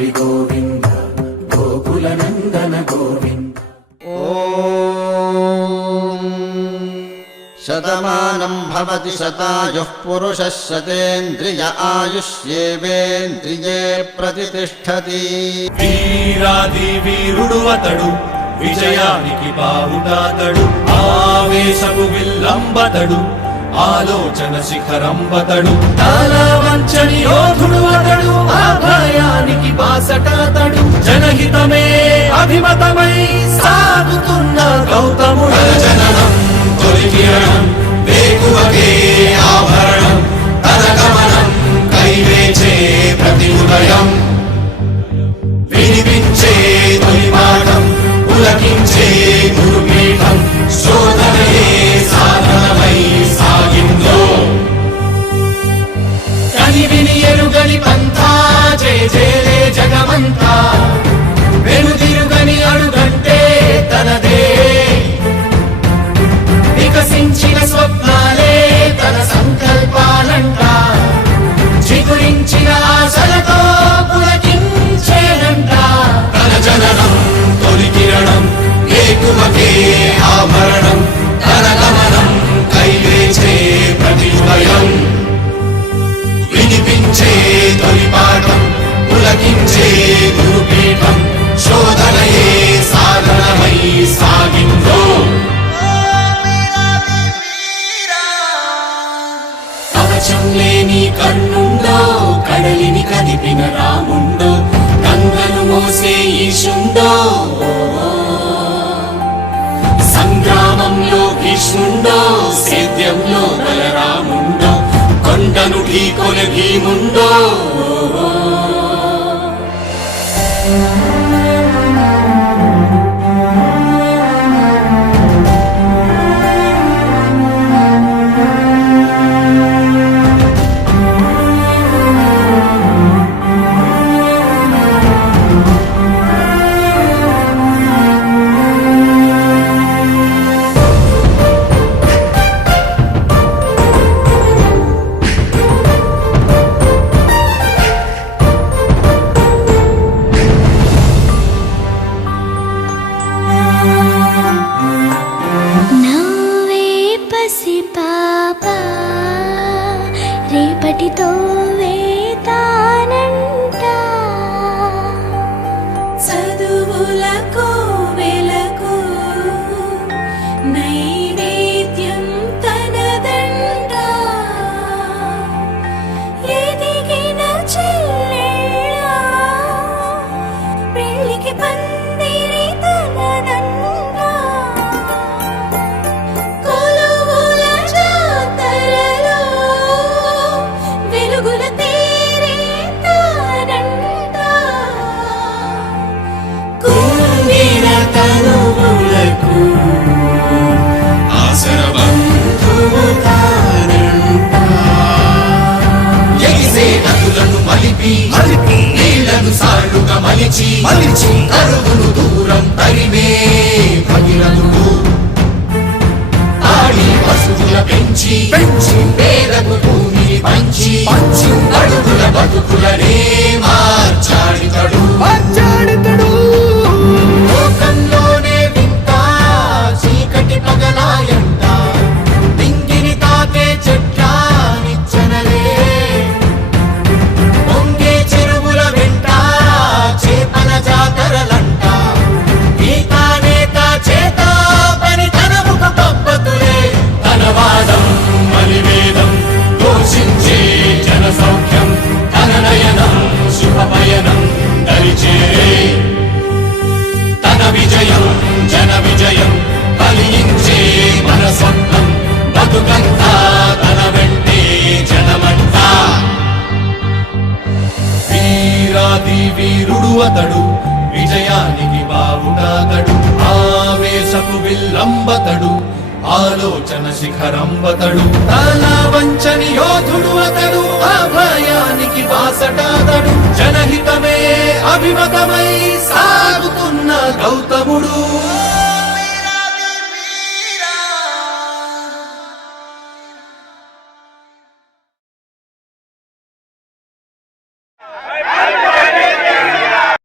హరి గోవింద గోకుల నందన గోవింద. శతమానం భవతి శతాయుః పురుషः శతేంద్రియ ఆయుష్యేవేంద్రియే ప్రతిష్ఠతి. వీరాది వీరుడు అతడు, విజయానికి బావుటాతడు, ఆవేశపు విల్లంబతడు, ఆలోచన శిఖరంబతడు, తలవంచని యోధుడు అతడు, అభయానికి బాసటాతడు, జనహితమే అభిమతమై సాగుతున్న గౌతముడు. జననం తొలికిరణం వేకువకే ఆభరణం, తన గమనం కైవేచే ప్రతి ఉదయం, వినిపించే తొలి పాఠం పులకించే గురుపీఠం, శోధనయే సాధనమై సాగిందో. కని విని ఎరుగని పంథా జయ జయలే జగమంతా, వెనుదిరుగని అడుగంటే తనదే, వికసించిన స్వప్నాలే తన సంకల్పాలంట, చిగురించిన ఆశలతో పులకించేనంట. తన జననం తొలి కిరణం వేకువకే ఆభరణం, తన గమనం కైవేచే ప్రతి ఉదయం, వినిపించే తొలి పాఠం పులకించే గురుపీఠం, శోధనయే సాధనమై సాగిందో. కవచం లేని కన్నుండో, కడలిని కదిపిన రాముండో, గంగను మోసే ఈశుండో, సంగ్రామంలో భీష్ముండో, సేద్యంలో బలరాముండో, కొండను ఢీకొనే భీముండో. రేపటితో వేతానంట, చదువులకు వెలకు నైవేద్యం తనదంట, ఎదిగిన చెల్లెళ్ళ పెళ్ళికి పందిరి తనదంట, కొలువుల జాతరలో వెలుగుల తేరే తానంట, కుంగిన తనువులకు ఆసర బంధువు తానంట. ఎగిసే నదులను మలిపి నీళ్లను సాళ్లుగా మలిచి కరువును దూరం తరిమే భగీరథుడు, ఆడి పశువుల పెంచి పేదకు భూమిని పంచి అడుగుల బతుకులనే మార్చాడితడు. లోకంలోనే వింత చీకటి పగలాయంట, దింగిని తాకే చెట్ల నిచ్చనలే, పొంగే చెరువుల వెంట చేపల జాతరలంట, ఈతానేత చేత పని తన ముఖ పబ్బతులే, తన వాదం మలివేదం ఘోషించే జన సౌఖ్యం, తన నయనం శుభపయనం దరిచేరే, తన విజయం జన విజయం ఫలించే మన స్వప్నం, బతుకంతా తన వెంటే జనమంతా. వీరాది వీరుడు అతడు, విజయానికి బావుటాతడు, ఆవేశపు విల్లంబతడు, ఆలోచన శిఖరంబతడు, తల వంచని యోధుడు అతడు, అభయానికి బాసటాతడు, జనహితమే అభిమతమై